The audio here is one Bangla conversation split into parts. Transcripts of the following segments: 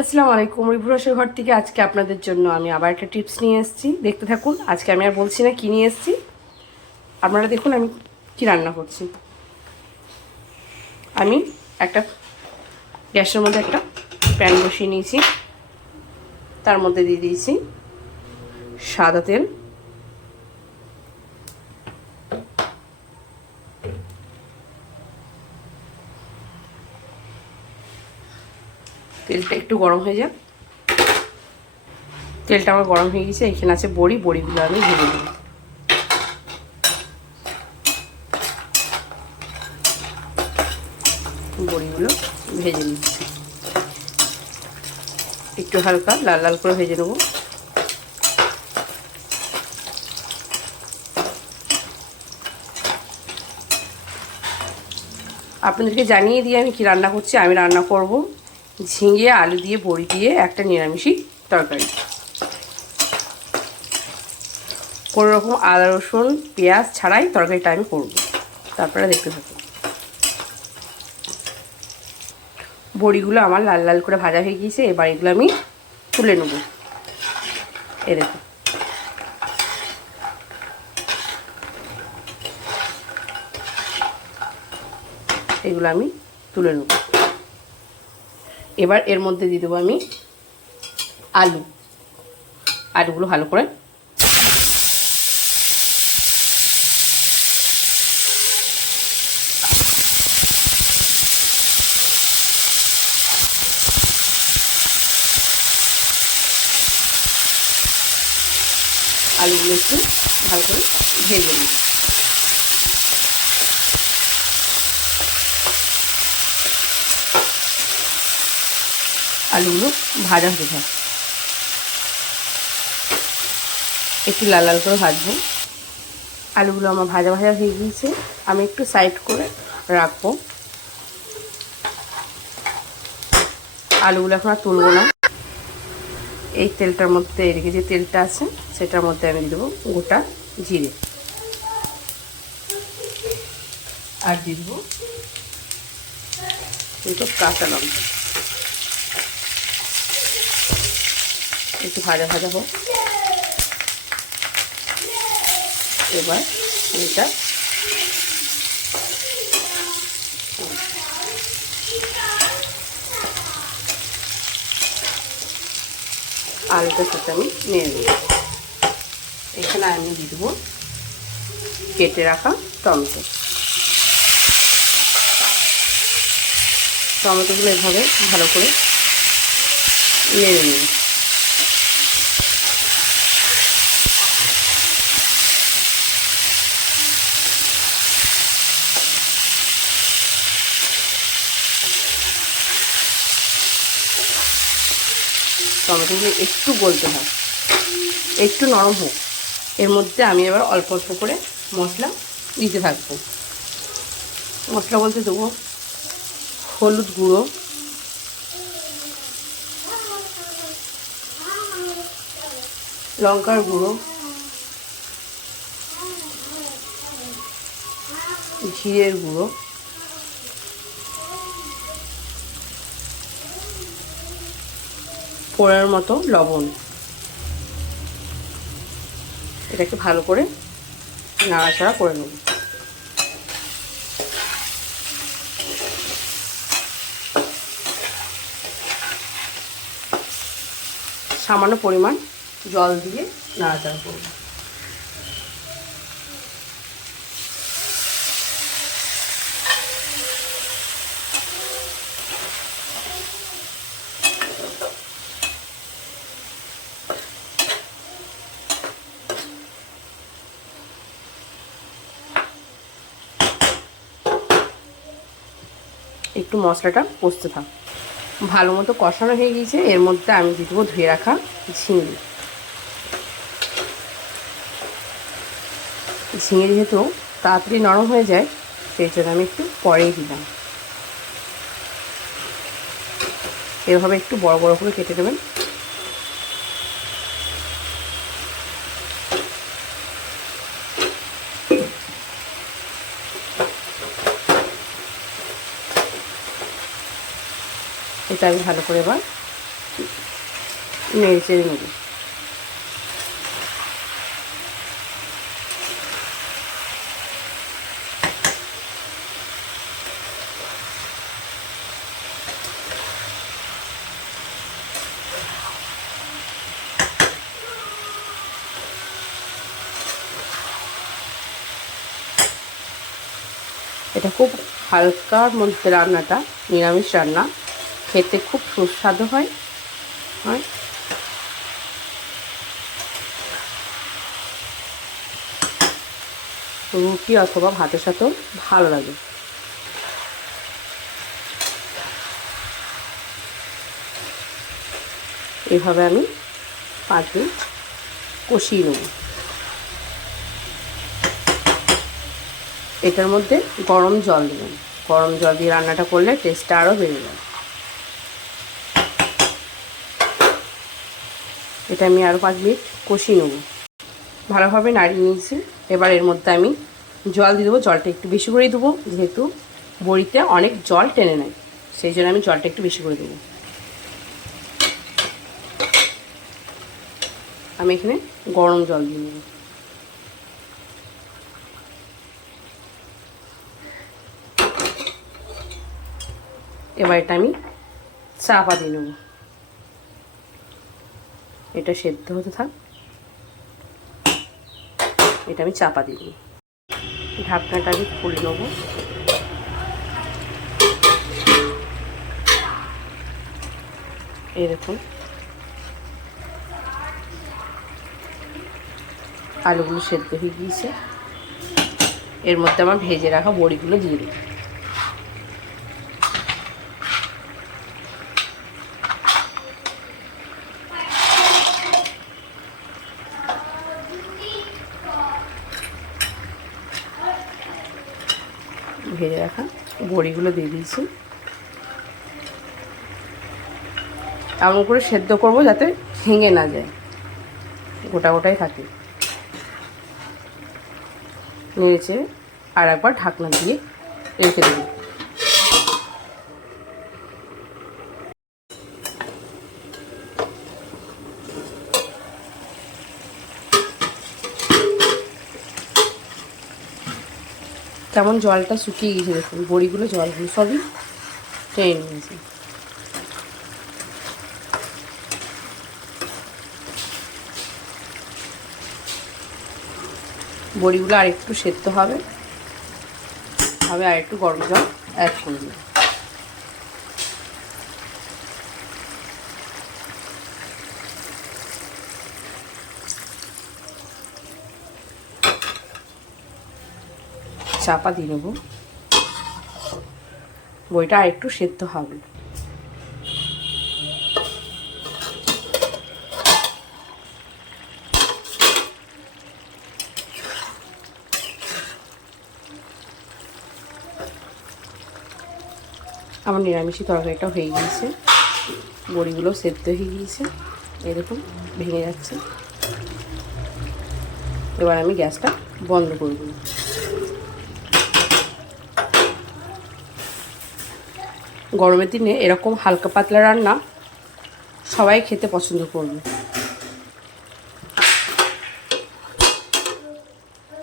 আসসালামু আলাইকুম। রিভুরাসের ঘর থেকে আজকে আপনাদের জন্য আমি আবার একটা টিপস নিয়ে এসেছি। দেখতে থাকুন। আজকে আমি আর বলছি না কী নিয়ে এসেছি, আপনারা দেখুন আমি কি রান্না করছি। আমি একটা গ্যাসের মধ্যে একটা প্যান বসিয়ে নিয়েছি, তার মধ্যে দিয়ে দিয়েছি সাদা তেল, তেলটা একটু গরম হয়ে যাক। তেলটা আমার গরম হয়ে গেছে। এখানে আছে বড়িগুলো আমি ভেজে নেব। বড়িগুলো ভেজে নিচ্ছি, একটু হালকা লাল লাল করে ভেজে নেব। আপনাদেরকে জানিয়ে দিয়ে আমি কি রান্না করছি। আমি রান্না করব ঝিঙে আলু দিয়ে বড়ি দিয়ে একটা নিরামিষি তরকারি। কোনো রকম আদা রসুন পেঁয়াজ ছাড়াই তরকারিটা আমি করব, তারপরে দেখতে থাকুন। বড়িগুলো আমার লাল লাল করে ভাজা হয়ে গিয়েছে। এবার এগুলো আমি তুলে নেব। এ দেখুন, এগুলো আমি তুলে নেব। এবার এর মধ্যে দিয়ে দেবো আমি আলুগুলো ভালো করে একটু ভালো করে ভেজে নিই। আলুগুলো ভাজা হতে থাকে, একটু লাল লাল করে ভাজবো। আলুগুলো আমার ভাজা ভাজা হয়ে গিয়েছে, আমি একটু সাইড করে রাখবো। আলুগুলো এখন আর তুলবো না। এই তেলটার মধ্যে এদিকে যে তেলটা আছে সেটার মধ্যে আমি দিয়ে দেবো গোটা জিরে, আর দিয়ে দেবো একটু কাঁচা লঙ্কা। একটু ভাজা ভাজা হোক। এবার এটা আলুটার সাথে আমি নিয়ে নেব। এখানে আমি দিয়ে দেবো কেটে রাখা টমেটো। টমেটোগুলো এভাবে ভালো করে নেড়ে নেব। টমেটোগুলো একটু গলতে হয়, একটু নরম হোক। এর মধ্যে আমি এবার অল্প অল্প করে মশলা দিতে থাকবো। মশলা বলতে দেবো হলুদ গুঁড়ো, লঙ্কার গুঁড়ো, জিরের গুঁড়ো, পরিমাণ মতো লবণ। এটাকে ভালো করে নাড়াচাড়া করে নেব। সামান্য পরিমাণ জল দিয়ে নাড়াচাড়া করব। একটু মশলাটা কষতে থাক। ভালো মতো কষানো হয়ে গিয়েছে। এর মধ্যে আমি দিয়ে দেবো ধুয়ে রাখা ঝিঙে। ঝিঙে যেহেতু তাড়াতাড়ি নরম হয়ে যায়, সেই জন্য আমি একটু পরেই দিলাম। এভাবে একটু বড় বড় করে কেটে দেবেন। এটা আমি ভালো করে এবার নেড়ে চেড়ে নেব। এটা খুব হালকার মধ্যে রান্নাটা, নিরামিষ রান্না, খেতে খুব সুস্বাদু হয়। রুটি অথবা ভাতের সাথেও ভালো লাগে। এভাবে আমি 5 মিনিট কষিয়ে নেব। এটার মধ্যে গরম জল দেবেন। গরম জল দিয়ে রান্নাটা করলে টেস্টটা আরও বেড়ে যায়। এটা আমি আরও 5 মিনিট কষিয়ে নেব। ভালোভাবে নাড়িয়ে নিয়েছি। এবার এর মধ্যে আমি জল দিয়ে দেবো। জলটা একটু বেশি করেই দেবো, যেহেতু বড়িতে অনেক জল টেনে নেয়, সেই জন্য আমি জলটা একটু বেশি করে দেবো। আমি এখানে গরম জল দিয়ে নেব। এবার এটা আমি চাপা দিয়ে নেব। এটা সেদ্ধ হতে থাক। এটা আমি চাপা দিয়ে দেবো। ঢাকনাটা আমি খুলে নেব। এই দেখুন আলুগুলো সেদ্ধ হয়ে গিয়েছে। এর মধ্যে আমার ভেজে রাখা বড়িগুলো দিয়ে দিই। ভেজে রাখা বড়িগুলো দিয়ে দিয়েছি। এমন করে সেদ্ধ করব যাতে ভেঙে না যায়, গোটা গোটাই থাকে। নেড়েছে আর একবার ঢাকনা দিয়ে রেখে দেব। কেমন জলটা শুকিয়ে গেছে দেখুন, বড়িগুলো জলগুলো সবই টেনে নিয়েছে। বড়িগুলো আর একটু সেদ্ধ হবে, আর একটু গরম জল অ্যাড করে দেব। চাপা দিয়ে নেব। বড়িটা আর একটু সেদ্ধ হবে। আমার নিরামিষি তরকারিটা হয়ে গিয়েছে, বড়িগুলো সেদ্ধ হয়ে গিয়েছে। এই দেখুন ভেঙে যাচ্ছে। এবার আমি গ্যাসটা বন্ধ করে দেব। গরমের দিনে এরকম হালকা পাতলা রান্না সবাই খেতে পছন্দ করবে।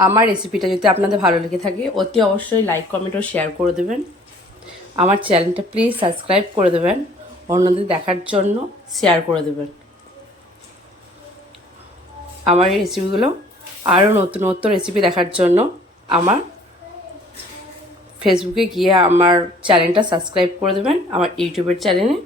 আমার রেসিপিটা যদি আপনাদের ভালো লেগে থাকে অতি অবশ্যই লাইক কমেন্ট ও শেয়ার করে দেবেন। আমার চ্যানেলটা প্লিজ সাবস্ক্রাইব করে দেবেন। অন্যদের দেখার জন্য শেয়ার করে দেবেন। আমার এই রেসিপিগুলো আরও নতুন নতুন রেসিপি দেখার জন্য আমার ফেসবুকে গিয়ে আমার চ্যানেলটা সাবস্ক্রাইব করে দেবেন। আমার ইউটিউবের চ্যানেলে